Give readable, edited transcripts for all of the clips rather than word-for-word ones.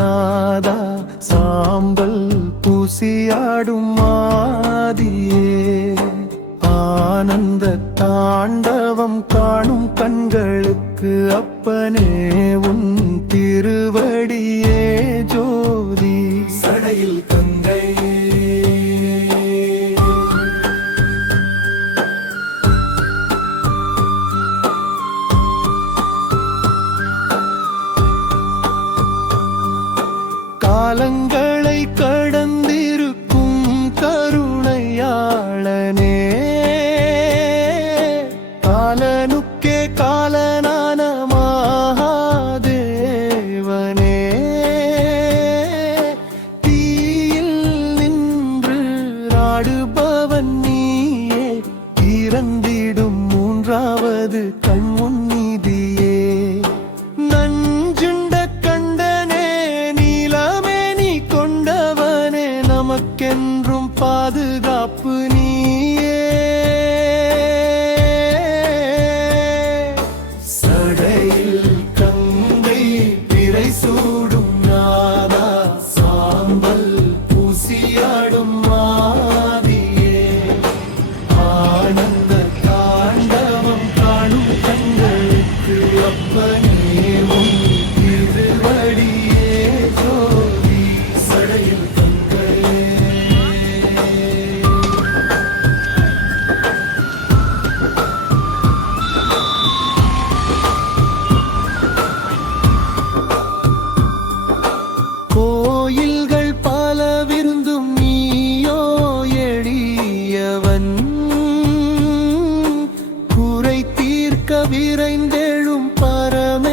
நாதா சாம்பல் பூசியாடும் மாதியே ஆனந்த தாண்டவம் காணும் கண்களுக்கு அப்பனே உன் திருவடியே ஜோதி சடையில் கங்கை காலங்களை கடந்திருக்கும் கருணையாளனே காலனுக்கே காலனான மகாதேவனே தீயில் நின்று ஆடுபவன் நீயே இறந்திடும் மூன்றாவது கண்முன் நீதியே நஞ்சுண்ட கண்டனே நீலமே நீ கொண்டவனே நமக்கென்றும் பாதுகாப்பு நீயே சடையில் கங்கை பிறை சூடும் நாதா சாம்பல் பூசியாடும் மாதியே ஆனந்த தாண்டவம் காணும் கண்களுக்கு அப்பனே உன் திருவடியே ஜோதி சடையில் கங்கை கோயில்கள் பல விருந்தும் நீயோ எளியவன் குறை தீர்க்க விரைந்தெழும் பரமேஸ்வரன்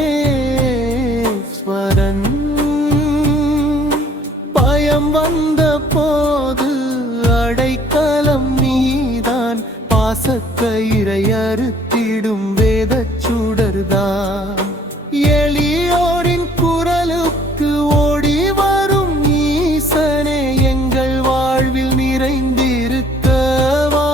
பயம் வந்த போது அடைக்கலம் நீதான் பாசக்கயிறை அறுத்திடும் வேதச் சுடர்தான் எளியோரின் குரலுக்கு ஓடி வரும் ஈசனே எங்கள் வாழ்வில் நிறைந்திருக்கவா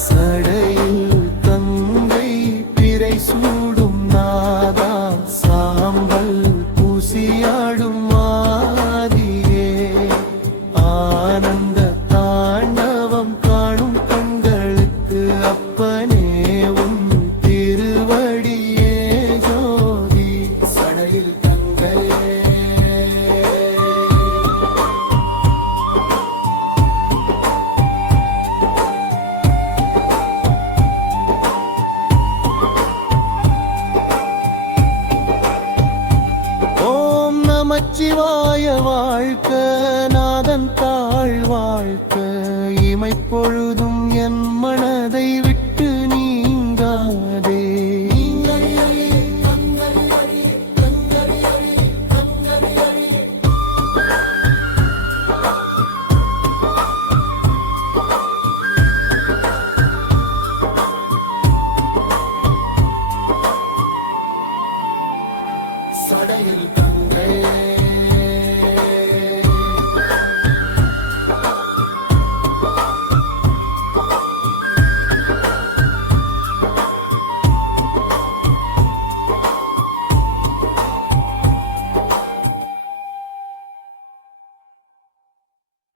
சடையில் கங்கை பிறை சூடும் நாதா சாம்பல் பூசியாடும் மாதியே ஆனந்த தாண்டவம் காணும் கண்களுக்கு அப்பனே உன் திருவடியே ஜோதி சடையில் கங்கை ஓம் நமச்சிவாய வாழ்க நாதன் தாழ் வாழ்க இமைப்பொழுதும் என் மனதை விட்டு நீங்காதே சடையில்